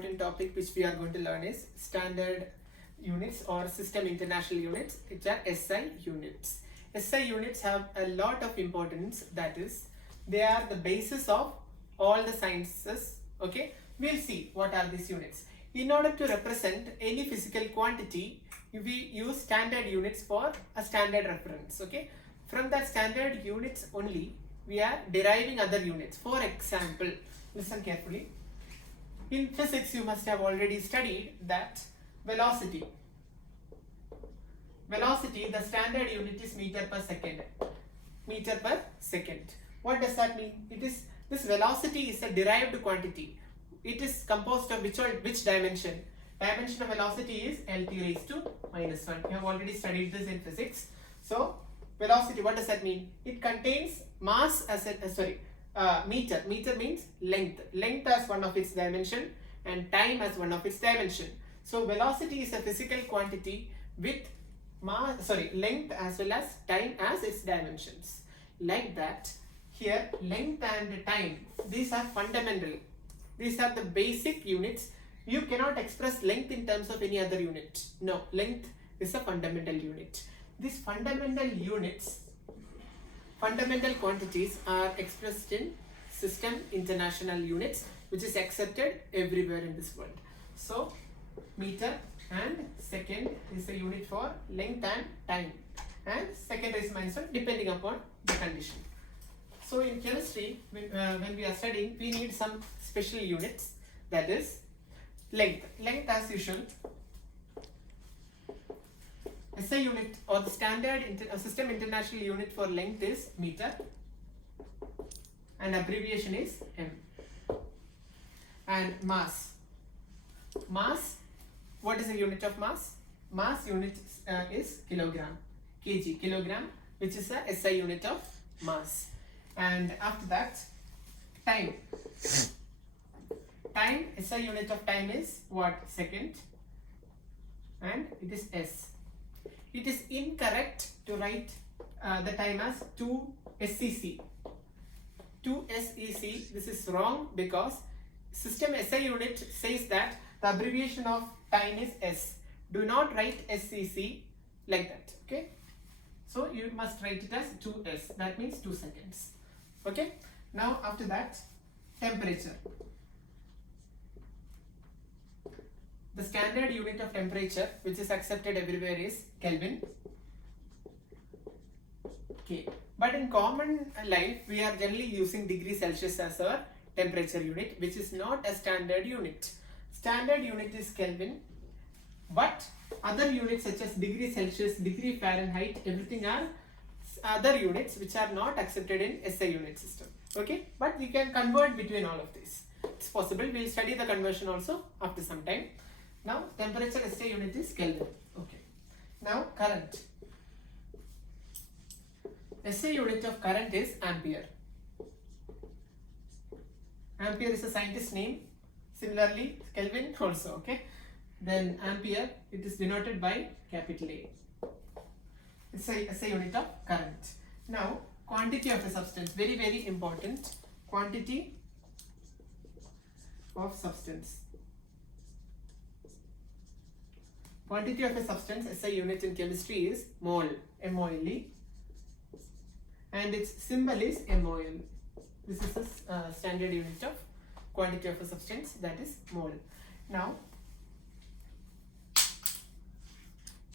important topic which we are going to learn is standard units or system international units, which are SI units. SI units have a lot of importance, that is, they are the basis of all the sciences. Okay, we'll see what are these units. In order to represent any physical quantity, we use standard units for a standard reference. Okay, from that standard units only we are deriving other units. For example, listen carefully. In physics, you must have already studied that velocity. Velocity, the standard unit is meter per second. Meter per second. What does that mean? This velocity is a derived quantity. It is composed of which dimension? Dimension of velocity is Lt raised to -1. We have already studied this in physics. So velocity, what does that mean? It contains mass as meter. Meter means length. Length as one of its dimension and time as one of its dimension. So velocity is a physical quantity with length as well as time as its dimensions. Like that, here length and time, these are fundamental. These are the basic units. You cannot express length in terms of any other unit. No, length is a fundamental unit. These fundamental units, fundamental quantities are expressed in system international units, which is accepted everywhere in this world. So meter and second is a unit for length and time, and second is -1 depending upon the condition. So in chemistry, when we are studying, we need some special units, that is length. Length as usual. SI unit or the standard system international unit for length is meter and abbreviation is M. And mass. Mass, what is the unit of mass? Mass unit is kilogram, kg, kilogram, which is a SI unit of mass. And after that, time. Time, SI unit of time is what? Second, and it is S. It is incorrect to write the time as 2 SEC. 2 SEC, this is wrong because system SI unit says that the abbreviation of time is S. Do not write SEC like that. Okay, so you must write it as 2S, that means 2 seconds. Okay, now after that, temperature. The standard unit of temperature which is accepted everywhere is Kelvin. Okay, but in common life we are generally using degree Celsius as our temperature unit, which is not a standard unit. Standard unit is Kelvin, but other units such as degree Celsius, degree Fahrenheit, everything are other units which are not accepted in SI unit system. Okay, but we can convert between all of these. It's possible. We will study the conversion also after some time. Now temperature SI unit is Kelvin. Okay. Now current. SI unit of current is ampere. Ampere is a scientist name. Similarly, Kelvin also. Okay. Then ampere, it is denoted by capital A. It's a SI unit of current. Now quantity of a substance, very very important. Quantity of substance. Quantity of a substance, SI unit in chemistry is mole, MOLE, and its symbol is MOL. This is a standard unit of quantity of a substance, that is mole. Now